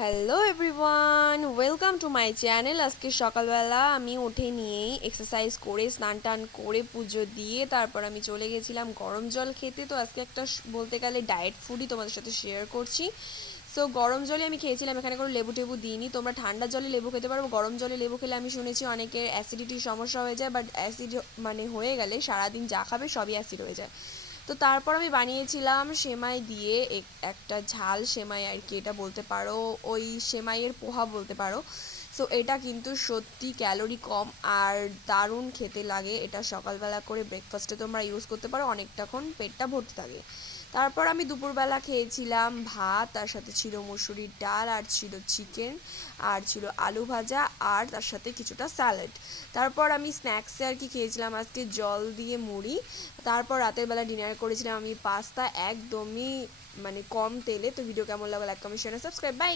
Hello everyone, welcome to my channel. আজকে সকালবেলা আমি উঠে নিয়েই এক্সারসাইজ করে স্নান টান করে পুজো দিয়ে তারপর আমি চলে গেছিলাম গরম জল খেতে। তো আজকে একটা বলতে গেলে ডায়েট ফুডই তোমাদের সাথে শেয়ার করছি। সো গরম জলে আমি খেয়েছিলাম, এখানে কোনো লেবু টেবু দিইনি। তোমরা ঠান্ডা জলে লেবু খেতে পারো, গরম জলে লেবু খেলে আমি শুনেছি অনেকের অ্যাসিডিটির সমস্যা হয়ে যায়, বাট অ্যাসিড মানে হয়ে গেলে সারাদিন যা খাবে সবই অ্যাসিড হয়ে যায়। তো তারপর আমি বানিয়েছিলাম সেমাই দিয়ে একটা ঝাল সেমাই আর কি, এটা বলতে পারো ওই সেমাইয়ের পোহা বলতে পারো। সো এটা কিন্তু সত্যি ক্যালোরি কম আর দারুণ খেতে লাগে। এটা সকালবেলা করে ব্রেকফাস্টে তোমরা ইউজ করতে পারো, অনেকটাক্ষণ পেটটা ভর্তি থাকে। তারপর আমি দুপুরবেলা খেয়েছিলাম ভাত, তার সাথে ছিল মুসুরির ডাল আর ছিল চিকেন আর ছিল আলু ভাজা আর তার সাথে কিছুটা স্যালাড। তারপর আমি স্ন্যাক্সে আর কি খেয়েছিলাম আজকে জল দিয়ে মুড়ি। তারপর রাতের বেলা ডিনার করেছিলাম আমি পাস্তা, একদমই কম তেলে। তো ভিডিও কেমন লাগলো like comment share subscribe, by.